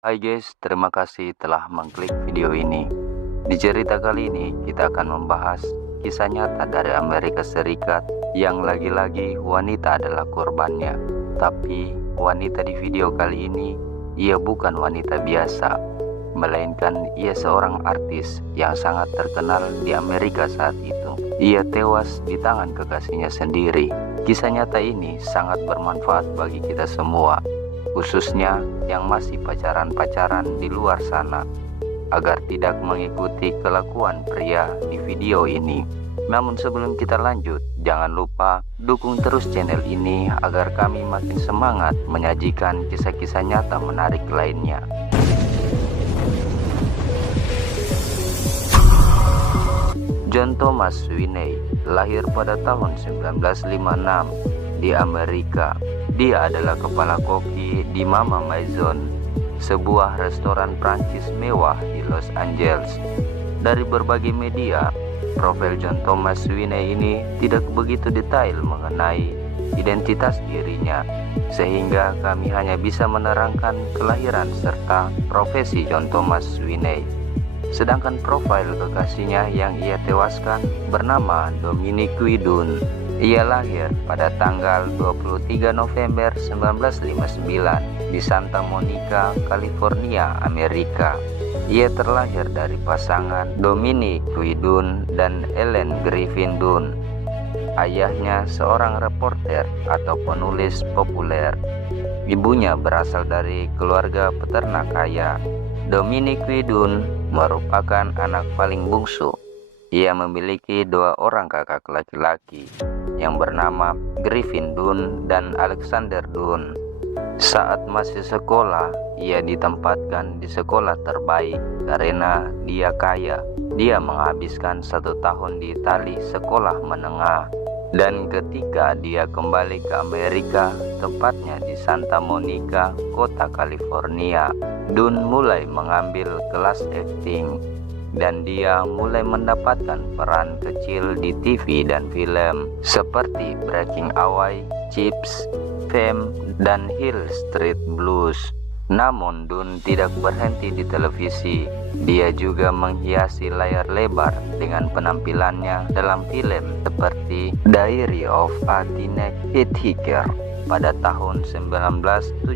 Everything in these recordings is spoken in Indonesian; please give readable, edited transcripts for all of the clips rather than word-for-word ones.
Hai guys, terima kasih telah mengklik video ini. Di cerita kali ini kita akan membahas kisah nyata dari Amerika Serikat yang lagi-lagi wanita adalah korbannya. Tapi wanita di video kali ini ia bukan wanita biasa, melainkan ia seorang artis yang sangat terkenal di Amerika saat itu. Ia tewas di tangan kekasihnya sendiri. Kisah nyata ini sangat bermanfaat bagi kita semua, khususnya yang masih pacaran-pacaran di luar sana, agar tidak mengikuti kelakuan pria di video ini. Namun sebelum kita lanjut, jangan lupa dukung terus channel ini agar kami makin semangat menyajikan kisah-kisah nyata menarik lainnya. John Thomas Swinney lahir pada tahun 1956 di Amerika. Dia adalah kepala koki di Mama Maison, sebuah restoran Prancis mewah di Los Angeles. Dari berbagai media, profil John Thomas Swinney ini tidak begitu detail mengenai identitas dirinya, sehingga kami hanya bisa menerangkan kelahiran serta profesi John Thomas Swinney. Sedangkan profil kekasihnya yang ia tewaskan bernama Dominique Dunn. Ia lahir pada tanggal 23 November 1959 di Santa Monica, California, Amerika. Ia terlahir dari pasangan Dominique Dunn dan Ellen Griffin Dunn. Ayahnya seorang reporter atau penulis populer. Ibunya berasal dari keluarga peternak kaya. Dominique Dunn merupakan anak paling bungsu. Ia memiliki dua orang kakak laki-laki yang bernama Griffin Dunn dan Alexander Dunn. Saat masih sekolah, ia ditempatkan di sekolah terbaik karena dia kaya. Dia menghabiskan 1 tahun di Itali sekolah menengah. Dan ketika dia kembali ke Amerika, tepatnya di Santa Monica, kota California, Dunn mulai mengambil kelas akting. Dan dia mulai mendapatkan peran kecil di TV dan film seperti Breaking Away, Chips, Fame, dan Hill Street Blues. Namun Dunn tidak berhenti di televisi. Dia juga menghiasi layar lebar dengan penampilannya dalam film seperti Diary of a Teenage Hitchhiker pada tahun 1979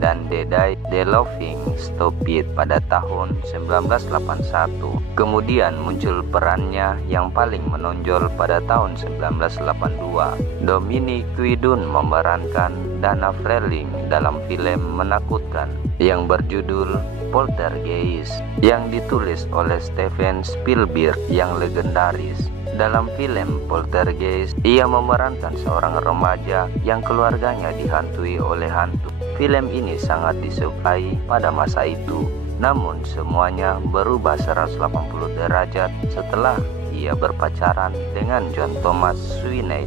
dan The Laughing Stupid pada tahun 1981. Kemudian muncul perannya yang paling menonjol pada tahun 1982. Dominique Dunn memerankan Dana Freeling dalam film menakutkan yang berjudul Poltergeist yang ditulis oleh Steven Spielberg yang legendaris. Dalam film Poltergeist, ia memerankan seorang remaja yang keluarganya dihantui oleh hantu. Film ini sangat disukai pada masa itu. Namun semuanya berubah 180 derajat setelah ia berpacaran dengan John Thomas Swinney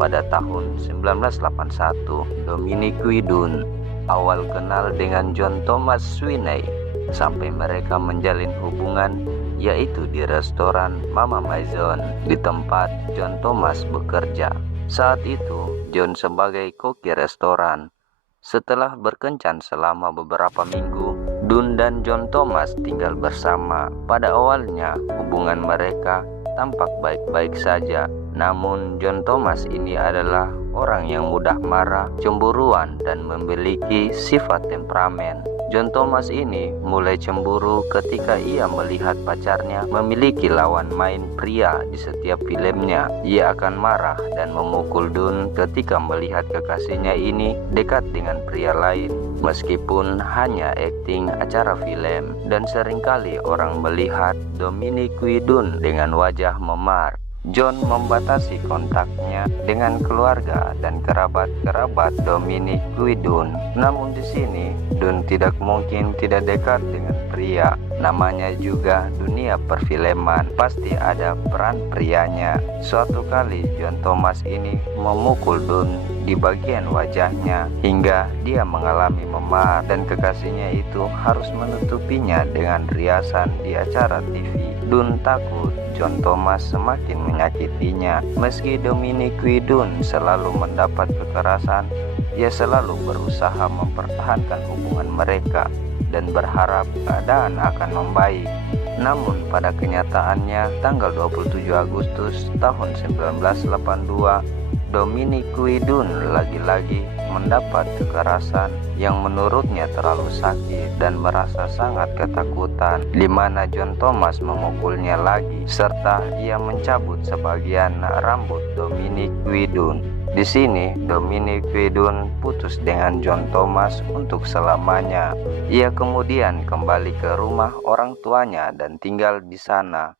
pada tahun 1981. Dominique Dunn awal kenal dengan John Thomas Swinney sampai mereka menjalin hubungan, yaitu di restoran Mama Maison di tempat John Thomas bekerja. Saat itu John sebagai koki restoran. Setelah berkencan selama beberapa minggu, Dunn dan John Thomas tinggal bersama. Pada awalnya hubungan mereka tampak baik-baik saja. Namun John Thomas ini adalah orang yang mudah marah, cemburuan, dan memiliki sifat temperamen. John Thomas ini mulai cemburu ketika ia melihat pacarnya memiliki lawan main pria di setiap filmnya. Ia akan marah dan memukul Dunn ketika melihat kekasihnya ini dekat dengan pria lain, meskipun hanya akting acara film. Dan seringkali orang melihat Dominique Dunn dengan wajah memar. John membatasi kontaknya dengan keluarga dan kerabat-kerabat Dominique Dunn. Namun di sini Dunn tidak mungkin tidak dekat dengan pria. Namanya juga dunia perfilman, pasti ada peran prianya. Suatu kali John Thomas ini memukul Dunn di bagian wajahnya hingga dia mengalami memar, dan kekasihnya itu harus menutupinya dengan riasan di acara TV. Dunn takut John Thomas semakin menyakitinya. Meski Dominique Dunn selalu mendapat kekerasan, ia selalu berusaha mempertahankan hubungan mereka. dan berharap keadaan akan membaik. Namun pada kenyataannya tanggal 27 Agustus tahun 1982, Dominic Quidun lagi-lagi mendapat kekerasan yang menurutnya terlalu sakit dan merasa sangat ketakutan, di mana John Thomas memukulnya lagi serta ia mencabut sebagian rambut Dominic Quidun. Di sini Dominic Quidun putus dengan John Thomas untuk selamanya. Ia kemudian kembali ke rumah orang tuanya dan tinggal di sana.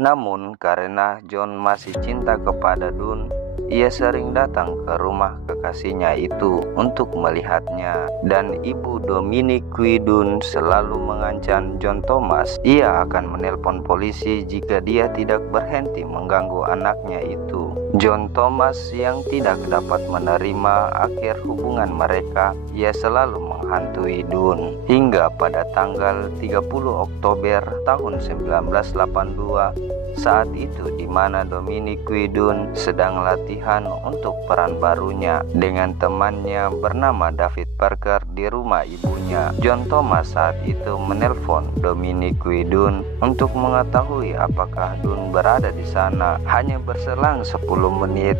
Namun karena John masih cinta kepada Dun, ia sering datang ke rumah kekasihnya itu untuk melihatnya, dan ibu Dominic Quidun selalu mengancam John Thomas ia akan menelpon polisi jika dia tidak berhenti mengganggu anaknya itu. John Thomas yang tidak dapat menerima akhir hubungan mereka, ia selalu menghantui Dun hingga pada tanggal 30 Oktober tahun 1982. Saat itu di mana Dominic Quidun sedang latihan untuk peran barunya dengan temannya bernama David Parker di rumah ibunya. John Thomas saat itu menelpon Dominic Quidun untuk mengetahui apakah Dun berada di sana. Hanya berselang 10 menit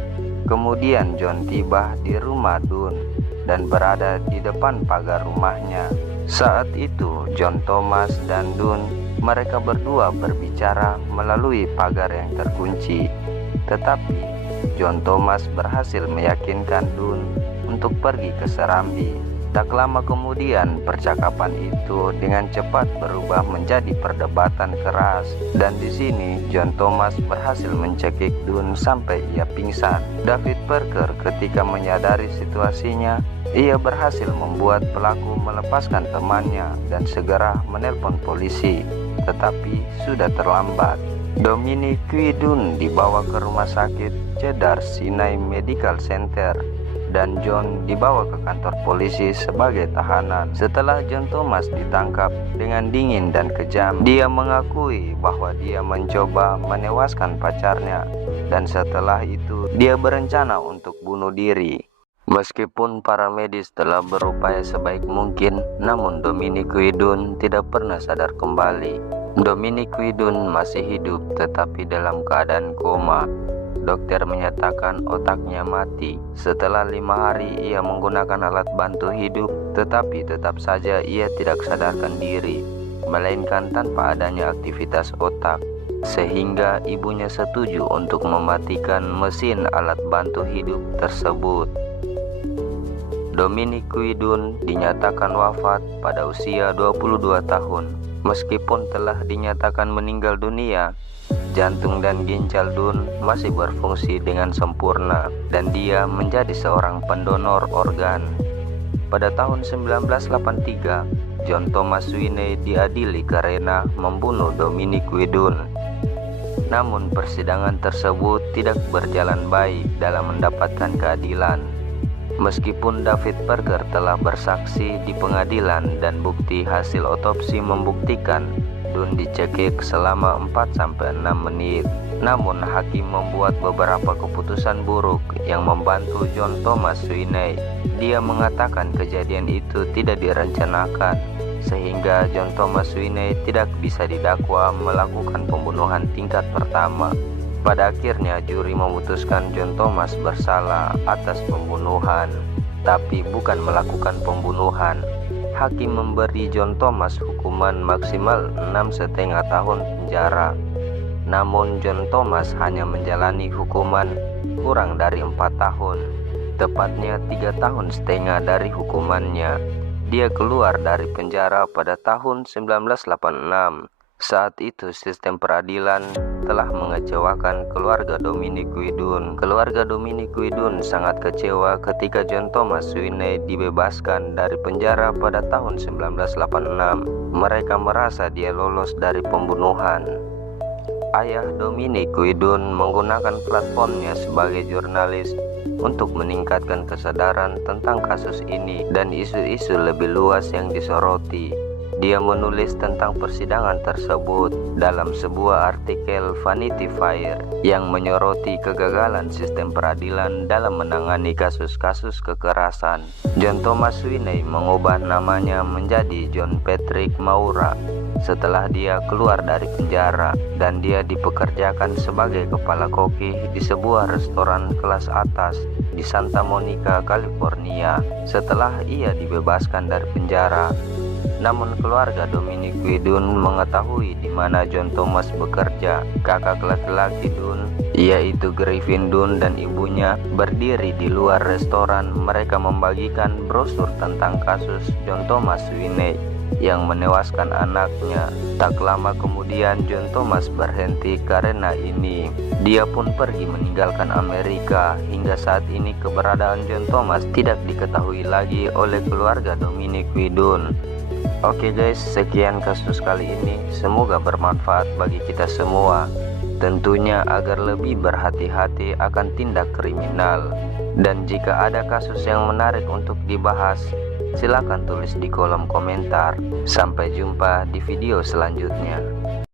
kemudian John tiba di rumah Dun dan berada di depan pagar rumahnya. Saat itu John Thomas dan Dun, mereka berdua berbicara melalui pagar yang terkunci. Tetapi John Thomas berhasil meyakinkan Dun untuk pergi ke Serambi. Tak lama kemudian percakapan itu dengan cepat berubah menjadi perdebatan keras, dan di sini John Thomas berhasil mencekik Dun sampai ia pingsan. David Parker ketika menyadari situasinya, ia berhasil membuat pelaku melepaskan temannya dan segera menelpon polisi, tetapi sudah terlambat. Dominic Quidun dibawa ke rumah sakit Cedar Sinai Medical Center dan John dibawa ke kantor polisi sebagai tahanan. Setelah John Thomas ditangkap dengan dingin dan kejam, dia mengakui bahwa dia mencoba menewaskan pacarnya dan setelah itu dia berencana untuk bunuh diri. Meskipun para medis telah berupaya sebaik mungkin, namun Dominic Quidun tidak pernah sadar kembali. Dominic Quidun masih hidup tetapi dalam keadaan koma. Dokter menyatakan otaknya mati. Setelah 5 hari ia menggunakan alat bantu hidup, tetapi tetap saja ia tidak sadarkan diri, melainkan tanpa adanya aktivitas otak, sehingga ibunya setuju untuk mematikan mesin alat bantu hidup tersebut. Dominic Quidun dinyatakan wafat pada usia 22 tahun. Meskipun telah dinyatakan meninggal dunia, jantung dan ginjal Dun masih berfungsi dengan sempurna dan dia menjadi seorang pendonor organ. Pada tahun 1983, John Thomas Sweeney diadili karena membunuh Dominic Quidun. Namun persidangan tersebut tidak berjalan baik dalam mendapatkan keadilan. Meskipun David Parker telah bersaksi di pengadilan dan bukti hasil otopsi membuktikan Dun dicekik selama 4-6 menit, namun hakim membuat beberapa keputusan buruk yang membantu John Thomas Sweeney. Dia mengatakan kejadian itu tidak direncanakan, sehingga John Thomas Sweeney tidak bisa didakwa melakukan pembunuhan tingkat pertama. Pada akhirnya juri memutuskan John Thomas bersalah atas pembunuhan, tapi bukan melakukan pembunuhan. Hakim memberi John Thomas hukuman maksimal 6,5 tahun penjara. Namun John Thomas hanya menjalani hukuman kurang dari 4 tahun, tepatnya 3,5 tahun dari hukumannya. Dia keluar dari penjara pada tahun 1986. Saat itu sistem peradilan telah mengecewakan keluarga Dominic Quidun. Keluarga Dominic Quidun sangat kecewa ketika John Thomas Sweeney dibebaskan dari penjara pada tahun 1986. Mereka merasa dia lolos dari pembunuhan. Ayah Dominic Quidun menggunakan platformnya sebagai jurnalis untuk meningkatkan kesadaran tentang kasus ini dan isu-isu lebih luas yang disoroti. Dia menulis tentang persidangan tersebut dalam sebuah artikel Vanity Fair yang menyoroti kegagalan sistem peradilan dalam menangani kasus-kasus kekerasan. John Thomas Swinney mengubah namanya menjadi John Patrick Maura setelah dia keluar dari penjara, dan dia dipekerjakan sebagai kepala koki di sebuah restoran kelas atas di Santa Monica, California setelah ia dibebaskan dari penjara. Namun keluarga Dominique Dunn mengetahui di mana John Thomas bekerja. Kakak laki-laki Dunn, yaitu Griffin Dunn, dan ibunya berdiri di luar restoran. Mereka membagikan brosur tentang kasus John Thomas Swinney yang menewaskan anaknya. Tak lama kemudian John Thomas berhenti karena ini. Dia pun pergi meninggalkan Amerika. Hingga saat ini keberadaan John Thomas tidak diketahui lagi oleh keluarga Dominique Dunn. Oke guys, sekian kasus kali ini. Semoga bermanfaat bagi kita semua. Tentunya agar lebih berhati-hati akan tindak kriminal. Dan jika ada kasus yang menarik untuk dibahas, silakan tulis di kolom komentar. Sampai jumpa di video selanjutnya.